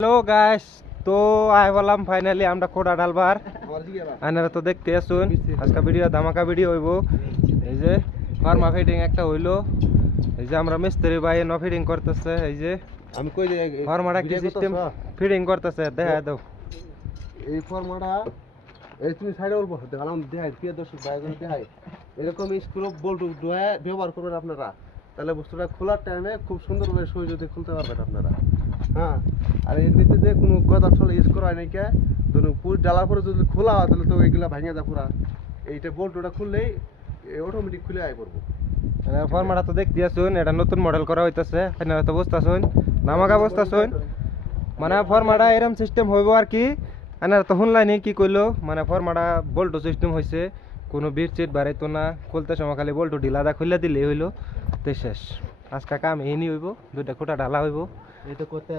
Hello guys, তো I বললাম finally আমরা কোটা ডালবার আপনারা তো দেখতে আসুন। আজকে ভিডিও ধামাকা ভিডিও হইব। এই যে ফার্মা ফিডিং একটা হইলো, এই যে আমরা মিস্ত্রি ভাই ন ফিডিং করতেছে। এই যে আমি কই যে ফার্মাটা কি সিস্টেম ফিডিং করতেছে দেখা দাও। এই ফর্মাটা এই তুমি সাইডে অল্প দেখালাম দেখাই প্রিয় দর্শক ভাইগুলো দেখাই এরকম স্ক্রু বোল্ট ব্যবহার করবেন আপনারা, তাহলে বস্তুটা খোলার টাইমে খুব সুন্দরভাবে সই যদি খুলতে পারবেন আপনারা। হ্যাঁ, আর এর ভিতরে যে কোনো কথা আসলে ইউজ করা হয় নাকি ধরুন পুরো ডালার পরে যদি খোলা হয় তাহলে তো এইগুলা ভাঙে যায় পুরা। এইটা বোল্টটা খুললেই অটোমেটিক খুলে আয় করবো। ফার্মাটা তো দেখতে আসুন, এটা নতুন মডেল করা হইতেছে। আপনারা তো বুঝতেছুন, ধামাকা বুঝতেছুন। মানে ফর্মাটা এরম সিস্টেম হইব আর কি। আপনারা তো শুনলাইনি কি কইলো, মানে ফর্মাটা বল্টু সিস্টেম হয়েছে, কোনো বিট চিট বাড়াইতো না, খুলতে সময় খালি বল্টু ঢিলাদা খুলে দিলেই হইলো, তো শেষ। আজকে কাম এনি হইব, দুইটা খুঁটা ঢালা হইব। এটা করতে